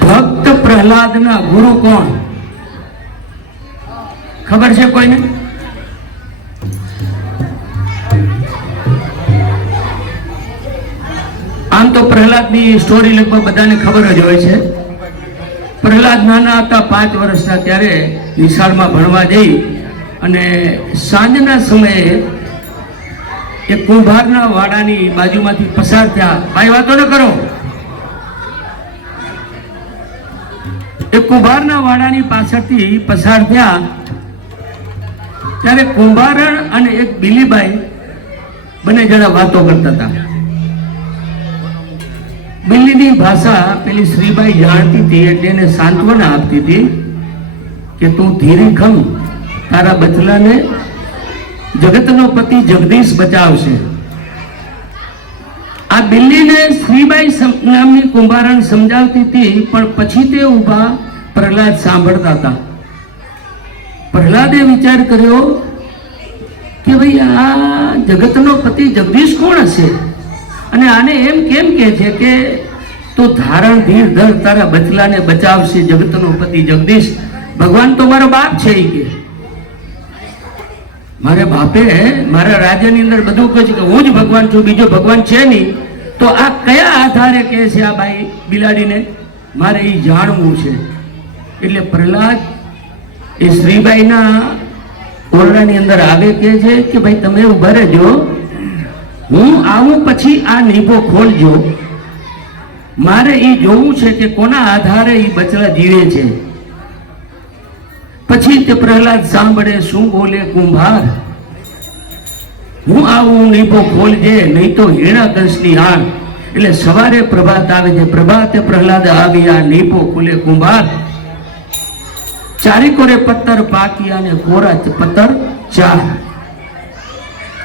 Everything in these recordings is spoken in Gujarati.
ભક્ત પ્રહલાદના ગુરુ કોણ? ખબર છે કોઈને? આમ તો પ્રહલાદની સ્ટોરી લગભગ બધાને ખબર જ હોય છે. પ્રહલાદ નાના હતા, પાંચ વર્ષના ત્યારે નિશાળમાં ભણવા જઈ અને સાંજના સમયે એ કુંભારના વાડાની બાજુમાંથી પસાર થયા. ભાઈ, વાતો ન કરો. કુંભારના વાડાની પાછળથી પસાર થયા. ત્યારે કુંભારણ અને એક બિલીબાઈ બંને જણા વાતો કરતા હતા. બિલ્લીની ભાષા પેલી શ્રીબાઈ જાણતી હતી એટલે એને સાંત્વના આપતી હતી કે તું ધીરે ખમ તારા બચલાને જગતનો પતિ જગદીશ બચાવશે. આ બિલ્લીને શ્રીબાઈ નામની કુંભારણ સમજાવતી હતી, પણ પછી તે ઊભા પ્રહલાદ સાંભળતા હતા. પ્રહલાદે વિચાર કર્યો કે ભાઈ આ જગતનો પતિ જગદીશ કોણ હશે? અને આને એમ કેમ કે છે કે તો ધારણ, ધીર ધર તારા બચલાને બચાવશે, જગતનો પતિ જગદીશ. ભગવાન તો મારો બાપ છે ઈ કે. મારે બાપે મારા રાજ્યની અંદર બધું કહે છે કે હું જ ભગવાન છું, બીજો ભગવાન છે નહીં. તો આ કયા આધારે કહે છે આ ભાઈ બિલાડીને? મારે એ જાણવું છે. એટલે પ્રહલાદ એ શ્રીબાઈના ઓરડાની અંદર આવે કે છે કે ભાઈ તમે ઊભા રહેજો. હું આવું પછી આ નીપો ખોલજો. મારે એ જોવું છે કે કોના આધારે એ બચડા જીવે છે. પછી તે પ્રહલાદ સાંભળે, શું બોલે કુંભાર? હું આવું નીપો ખોલજે, નહીં તો હીણા દંશની આણ. એટલે સવારે પ્રભાત આવે છે. પ્રભાતે પ્રહલાદ આવી, આ નીપો ખુલે કુંભાર. ચારી કોરે પત્તર પાકી અને કોરા પત્તર ચાર.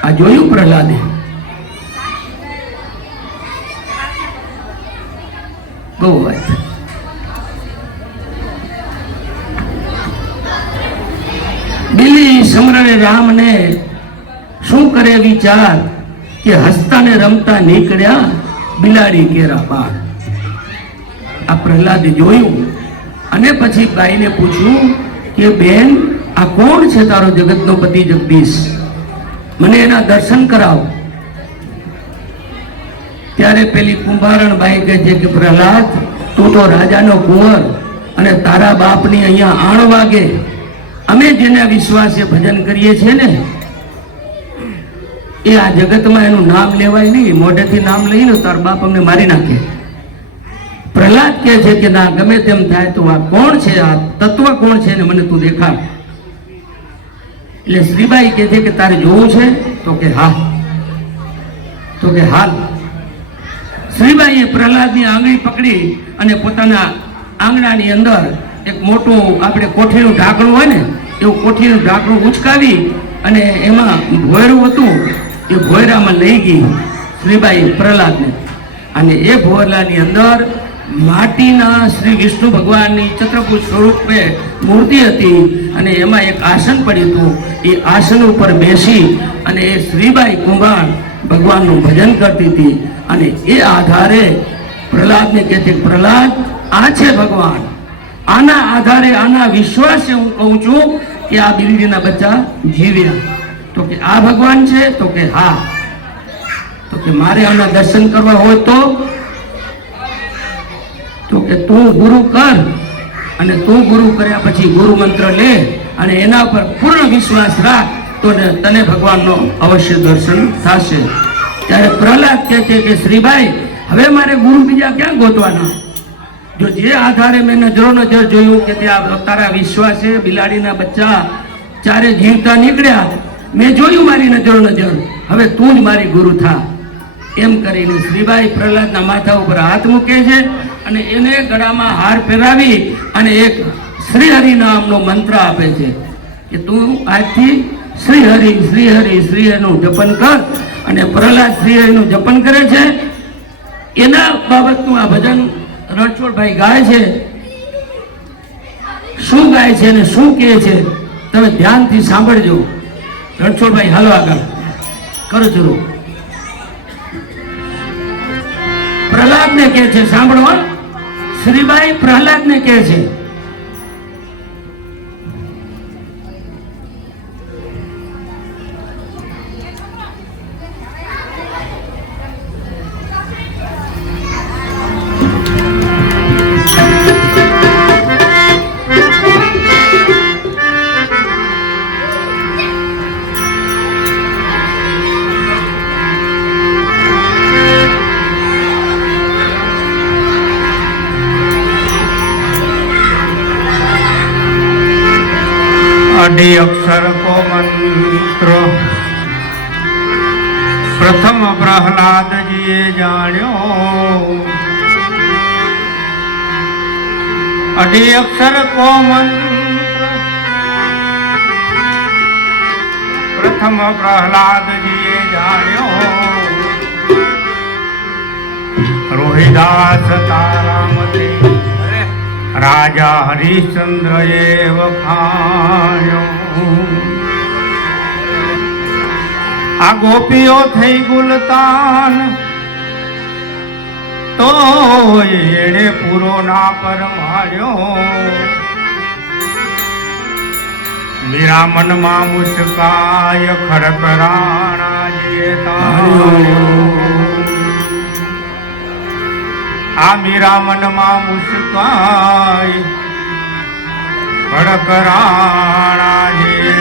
આ જોયું પ્રહલાદે? બહુ વાત. બિલી સમરણે રામને શું કરે વિચાર કે હસતા ને રમતા નીકળ્યા બિલાડી કેરા બાળ આ પ્રહલાદે જોયું અને પછી બાઈને પૂછ્યું કે, બેન, આ કોણ છે તારો જગતનો પતિ જગદીશ? મને એના દર્શન કરાવ. ત્યારે પેલી કુંભારણ બાઈ કહે છે કે, પ્રહલાદ, તું તો રાજાનો કુંવર અને તારા બાપની અહીંયા આણ વાગે. અમે જેના વિશ્વાસે ભજન કરીએ છીએ ને, એ આ જગતમાં એનું નામ લેવાય નહીં. મોઢેથી નામ લઈને તાર બાપ અમને મારી નાખે. પ્રહલાદ કહે છે કે ના, ગમે તેમ થાય તો આ કોણ છે? આ તત્વ કોણ છે ને મને તું દેખાડ. એટલે શ્રીબાઈ કહે છે કે તારે જોવું છે? તો કે હા. તો કે હાલ. શ્રીબાઈએ પ્રહલાદની આંગળી પકડી અને પોતાના આંગણાની અંદર એક મોટું આપણે કોઠીનું ઢાંકણું હોય ને, એવું કોઠીનું ઢાંકણું ઉચકાવી અને એમાં ભોયરું હતું, એ ભોયરામાં લઈ ગઈ શ્રીબાઈ પ્રહલાદને. અને એ ભોયરાની અંદર માટીના શ્રી વિષ્ણુ ભગવાનની ચત્રપુજ સ્વરૂપે મૂર્તિ હતી અને એમાં એક આસન પડ્યું હતું. એ આસન ઉપર બેસી અને એ શ્રીબાઈ કુંભાર ભગવાનનું ભજન કરતી હતી. અને એ આધારે પ્રહલાદને કહેતી પ્રહલાદ, આ છે ભગવાન. આના આધારે આના વિશ્વાસે હું કહું છું કે આ બિલ્ડીના બચ્ચા જીવ્યા. તો કે, આ ભગવાન છે? તો કે, હા. તો કે, મારે આના દર્શન કરવા હોય તો તો કે તું ગુરુ કર અને તું ગુરુ કર્યા પછી ગુરુ મંત્ર લે અને એના પર પૂર્ણ વિશ્વાસ રાખ તો તને ભગવાનનો અવશ્ય દર્શન થશે. ત્યારે પ્રહલાદ કહે છે કે, શ્રીભાઈ, હવે મારે ગુરુ બીજા ક્યાં ગોતવાના? જો જે આધારે મેં નજરો નજર જોયું કે ત્યાં તારા વિશ્વાસે બિલાડીના બચ્ચા ચારે જીવતા નીકળ્યા, મેં જોયું મારી નજરો નજર. હવે તું જ મારી ગુરુ થા. એમ કરીને શ્રીબાઈ પ્રહલાદના માથા ઉપર હાથ મૂકે છે અને એને ગળામાં હાર પહેરાવી અને એક શ્રીહરિ નામનો મંત્ર આપે છે કે તું આજથી શ્રીહરિ શ્રીહરિ, શ્રીહરિનું જપન કર અને પ્રહલાદ શ્રીહરિનું જપન કરે છે. એના બાબતનું આ ભજન રણછોડભાઈ ગાય છે. શું ગાય છે અને શું કહે છે તમે ધ્યાનથી સાંભળજો. રણછોડભાઈ, હાલો આગળ. કરો શરૂ. પ્રહલાદ ને કે છે, સાંભળો હો. શ્રીબાઈ પ્રહલાદને કહે છે અઢી અક્ષર કો મંત્ર પ્રથમ પ્રહલાદજીએ જાણ્યો. રોહિદાસ તારામતી રાજા હરિશ્ચંદ્ર એ વખાણ્યો. આ ગોપીઓ થઈ ગુલતાન તો એણે પૂરો ના પરમાડ્યો. મીરા મનમાં મુસ્કાય ખડકરાણા આ મીરા મનમાં મુસ્કાય ખડકરાણા જીએ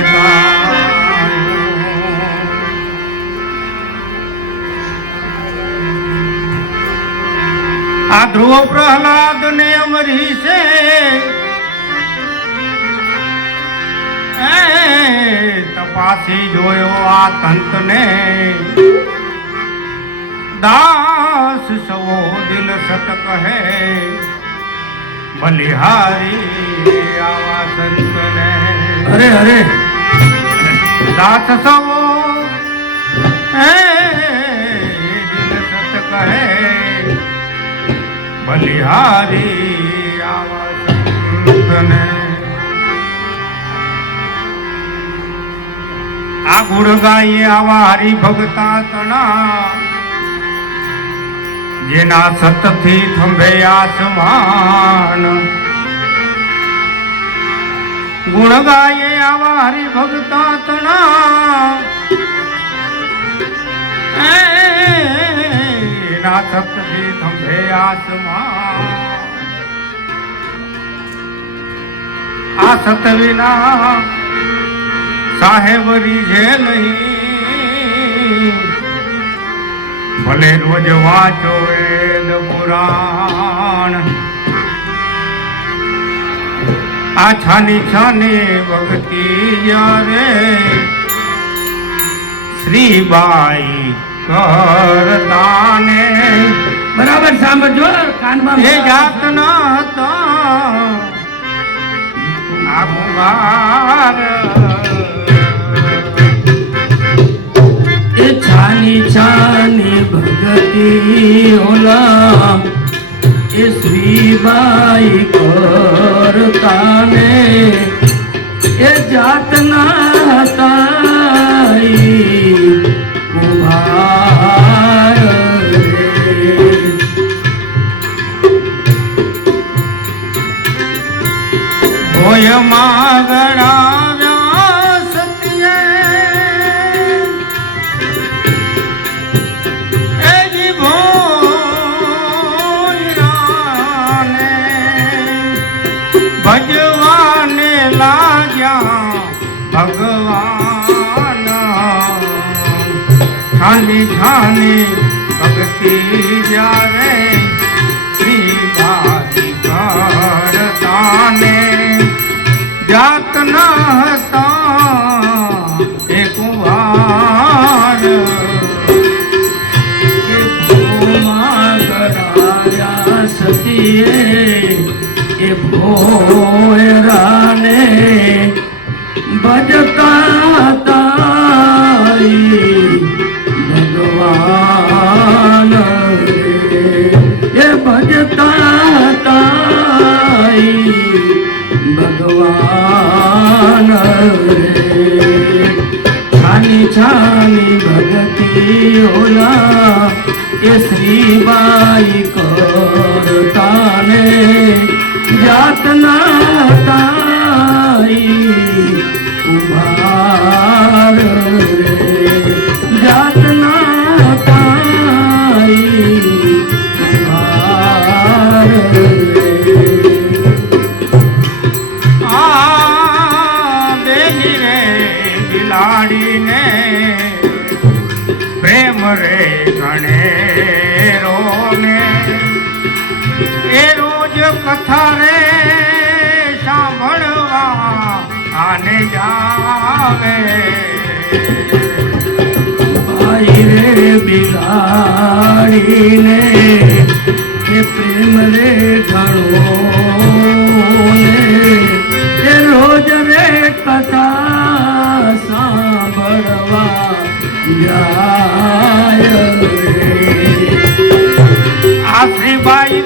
આ ધ્રુવ પ્રહલાદ ને અમરી છે. તપાસી જોયો આ તંતને. દાસ સવો દિલ સત કહે બલિહારી આવા સંતને. અરે અરે. દાસ સવો એ બલિહારી આવા સંતને આ ગુણ ગાઈએ આવા હરિભગતા તણા. જેના સતથી થંભે આસમાન. ગુણ ગાયે આવા હરિભગતા તણા. એના સતથી થંભે આસમાન આ સત વિના સાહેબ રીઝે નહીં ભલે રોજ વાંચો વેદ પુરાણ આ છાની છાની ભક્તિ જ્યારે શ્રીબાઈ કરતાને બરાબર સાંભળજો કાનમાં એ જાત ન હતા આ કુંભાર એ છાની છાની ભગતી ઓલા એ શ્રીબાઈ જ્યારે શ્રી જોયા એ શ્રીબાઈ કરતા ને જાતના તારી બિલાડીને એ પ્રેમ રે ઘણો ને એ રોજ રે કથા સાંભળવા જાય રે. આ શ્રીબાઈ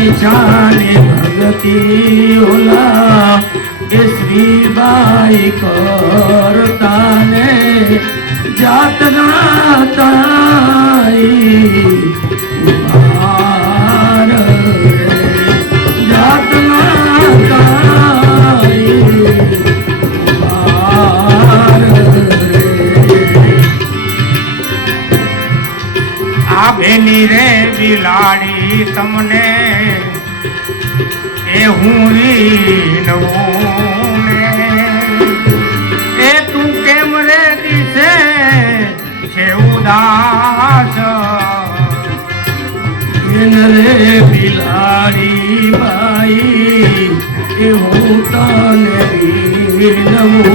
જાની જાની ભગતિ ઓલા એ શ્રીબાઈ કરતા ને જાત. આ બેની રે બિલાડી તમને એ હું નવું એ તું કેમ રે છે ઉદાસ. રે બિલાડી બાઈ એ હું તને વિનવું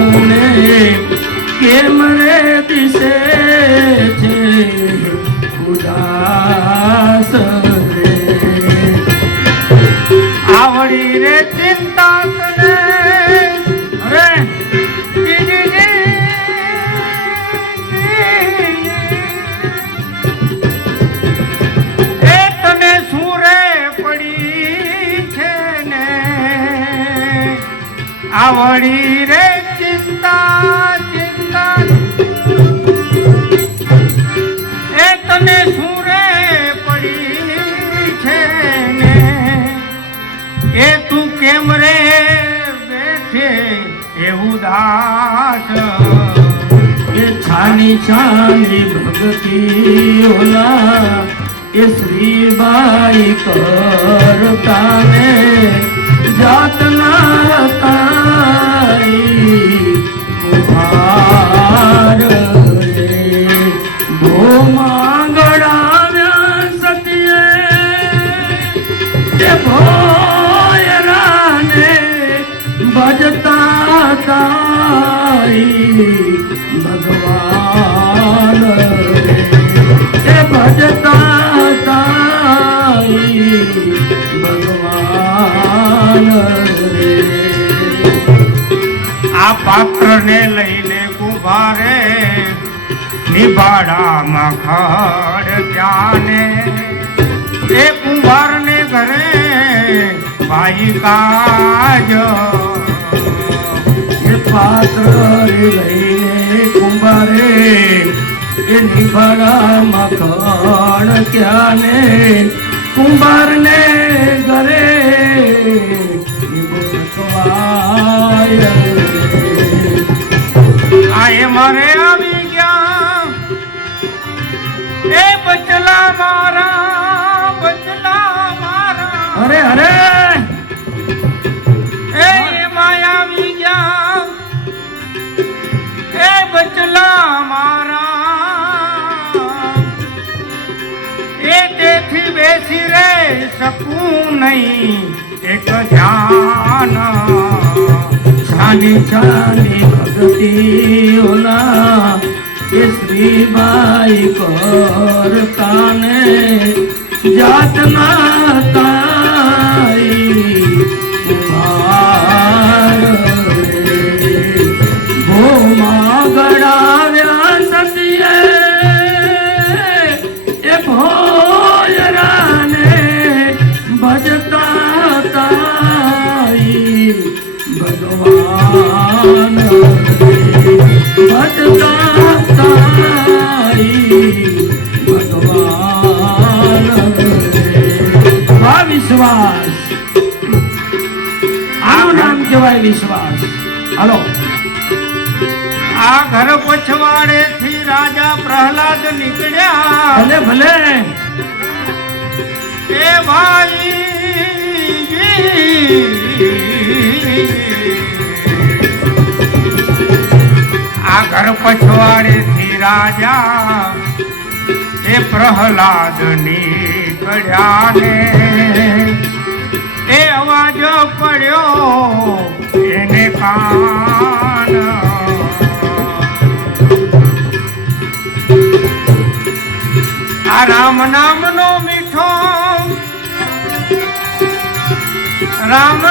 આવડી રે ચિંતા ચિંતા. એ તને સુરે પડી છે ને? એ તું કેમ રે બેઠે એવું દાસ એ છાની છાની ભક્તિ ઓલા એ શ્રીબાઈ કરતાને જાતના તારી ઉભાર રે ભોમાં ગળાવ્યા સતીએ તે ભોયરાને ભજતા તાઈ ભગવાન રે ભજતા તાઈ ભગવાન રે આ પાત્રને લઈને કુંભારે નિભાડામાં ખડ ત્યાને એ કુંભારને ઘરે ભાઈ કાજ. એ પાત્ર લઈને કુંભારે એ નિભાડામાં કણ ક્યાંને કુંભારને ઘરે નિભુતવાય રે. આ એ મારે આવી ગયા. એ બચલા મારા બચલા મારા. અરે અરે! એ એમાં આવી ગયા. એ બચલા મારા. એ તેથી બેસી રે શકું નહીં. એક ધ્યાન છાની છાની ભક્તિ ઓલા એ શ્રીબાઈ કરતાને જાતના ઘર પછવાડે થી રાજા પ્રહલાદ નીકળ્યા. ભલે ભલે. એ ભાઈ આ ઘર પછવાડે થી રાજા એ પ્રહલાદ નીકળ્યા ને. એ અવાજ પડ્યો એને કાન. આ રામ નામનો મીઠો રામ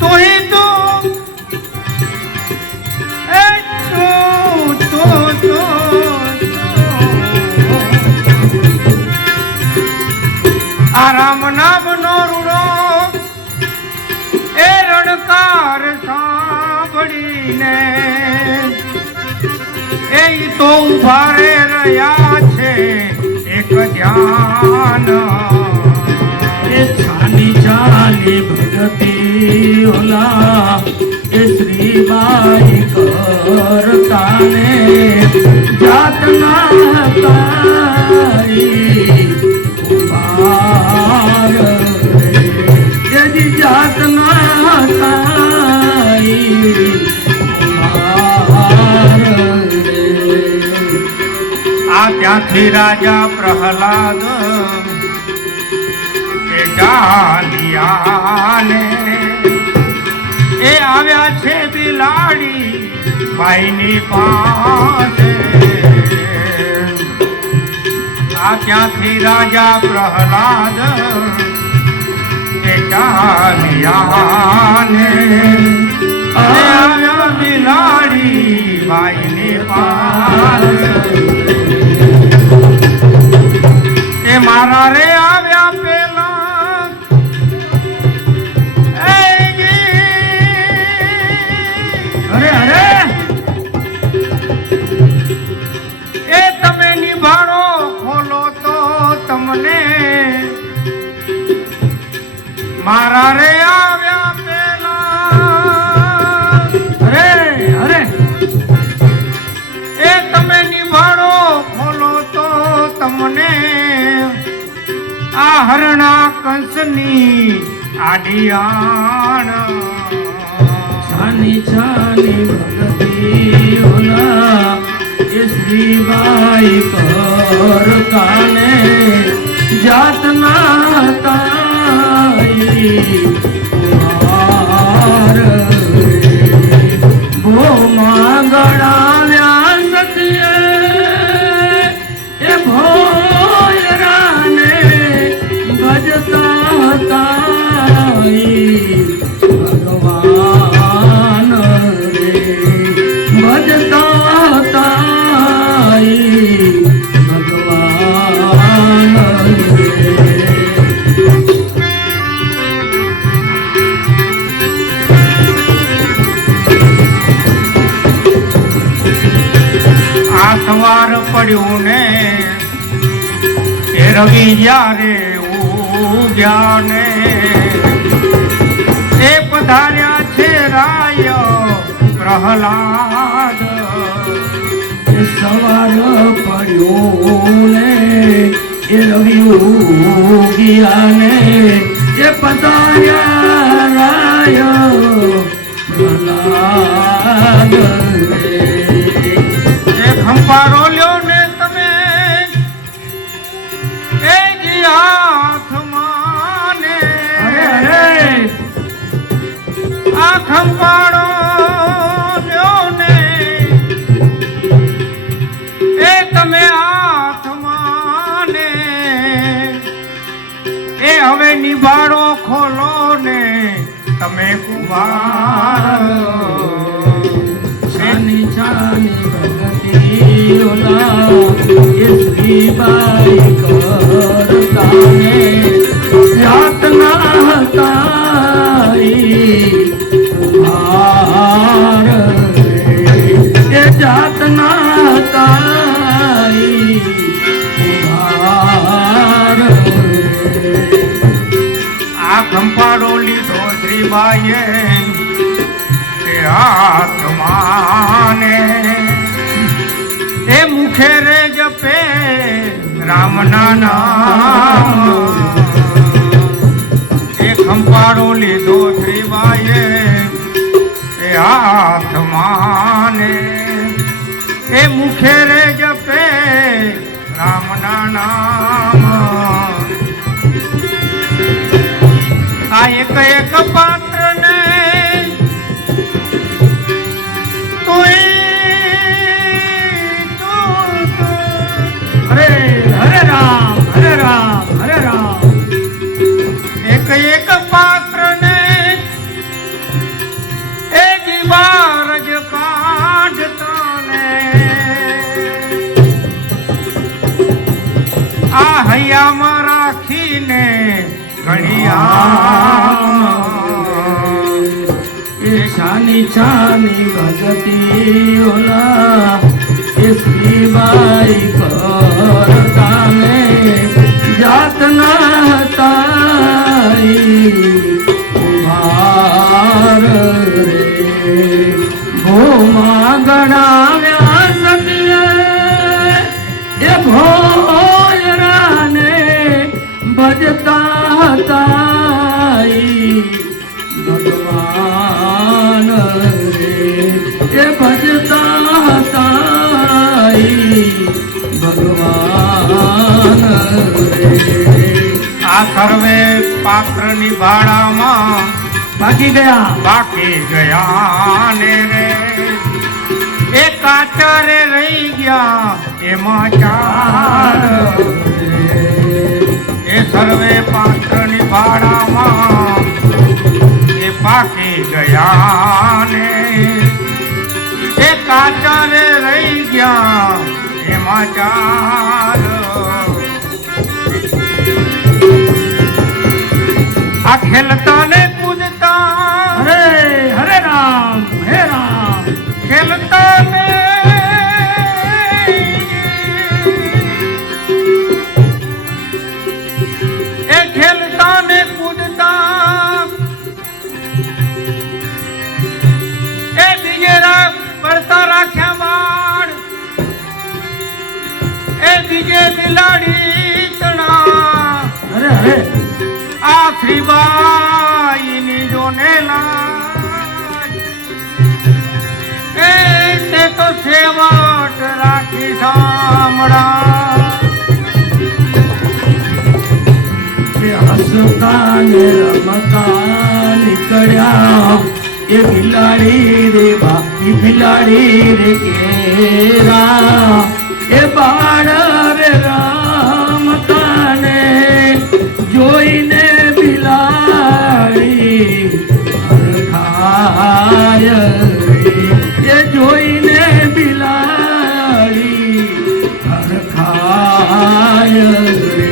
તું તું એ ઈ તો ઊભા રે રહ્યા છે, એક ધ્યાન. એ છાની ચાલી ભગતિ ઓલા, એ શ્રીબાઈ કરતાને જાતના તારી જાતના તારી ત્યાંથી રાજા પ્રહલાદ એ ચાલિયાને એ આવ્યા છે બિલાડી ભાઈની પાસે. આ ત્યાંથી રાજા પ્રહલાદ એ ચાલિયાને આવ્યા આડિયાણ છાની છાની ભગતી ઓલા શ્રીબાઈ કરતાને જાતના તાઈ રવિ જ્યારે ઉગ્યા ને એ પધાર્યા છે રાય પ્રહલાદ. સવાર પડ્યો ને એ રવિ ઉગિયા ને એ પધાર્યા રાય પ્રહલાદ. એ ખંપારો ખંપાળો ને એ તમે હાથમાં ને એ હવે નિભાડો ખોલો ને તમે કુમાર છાની છાની ભગતી ઓલા જાતના હતા શ્રીબાઈએ કે આત્માને. એ મુખે રે જપે રામના નામ. એ ખંપાળો લીધો શ્રીબાઈએ એ આત્માને. એ મુખે રે જપે રામના નામ. આ એક એક પાત્ર એ છાની ભગતી ઓલા એ શ્રીબાઈ કરતા જાત ના તાઈ ગયા બાકી ગયા ને રે એ કાચરે રહી ગયા એમાં ચાર એ સર્વે પાત્ર નિભાડામાં એ પાકી ગયા ને એ કાચરે રહી ગયા એમાં ચાર આ ખેલતા ને કૂદતા હરે હરે રામ હે રામ. ખેલતા ને એ ખેલતા ને કૂદતા. એ બીજેરા પડતા રાખ્યા બાળ એ બીજે બિલાડી તણા. હરે હરે. આ શ્રીબાઈની જોનેલા એ તે તો સેવાટ રાખી સાંભળા. હસતા ને રમતા નીકળ્યા. એ બિલાડી રે બા બિલાડી રે કેરા. બાળ એ જોઈને બિલાડી હરખાય રે.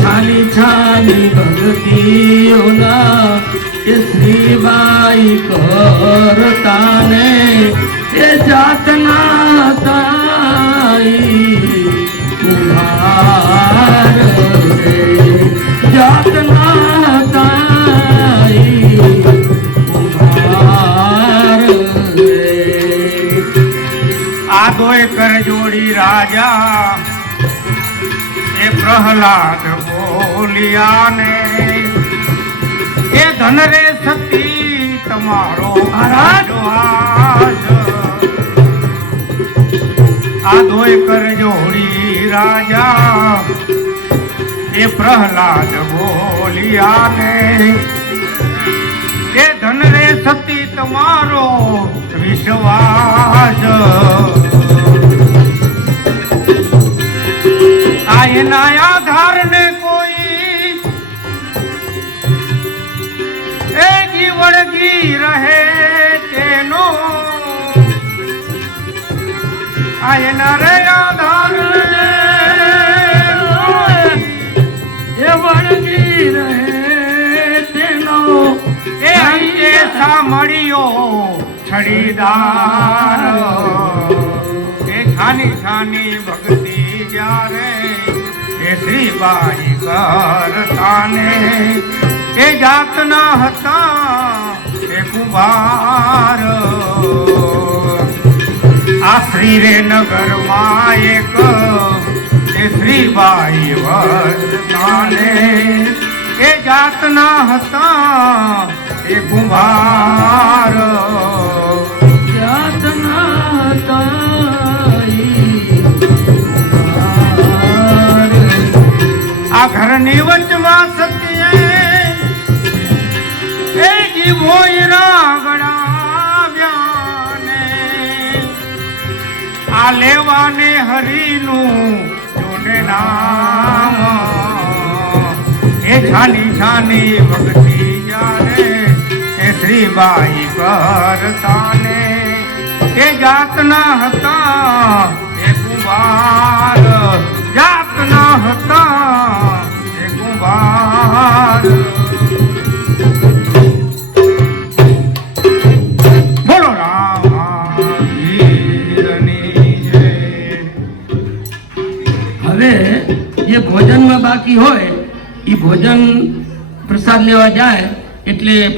છાની છાની ભક્તિઓના એ શ્રીબાઈ કરતાને એ જાતના પ્રહલાદ બોલિયાને એ ધન રે સતી તમારો. આજ આ ધોય કર જોડી રાજા. એ પ્રહલાદ બોલિયાને એ ધન રે સતી તમારો વિશ્વાસ. આ એના આધાર ને કોઈ એ જીવડગી રહે તેનો. આ એના રે આધાર એ વળગી રહે તેનો. એ અંગે સાંભળ્યો છડીદાર. એ છાની છાની ભક્તિ જ્યારે એ શ્રીબાઈ કરતાને, એ જાતના હતા એ કુંભાર. આ શ્રી નગરમાં એક, એ શ્રીબાઈ વસતાને એ જાતના હતા એ કુંભાર. આ ઘરની વચમાં સત્ય એ જીભોયરા રાગડાવ્યાને આ લેવાને હરીનું જોને નામ. એ છાની છાની ભગતી જાણે, એ શ્રીબાઈ કરતાને. એ જાતના હતા એ કુમાર જાતના હતા જે ભોજનમાં બાકી હોય એ ભોજન પ્રસાદ લેવા જાય એટલે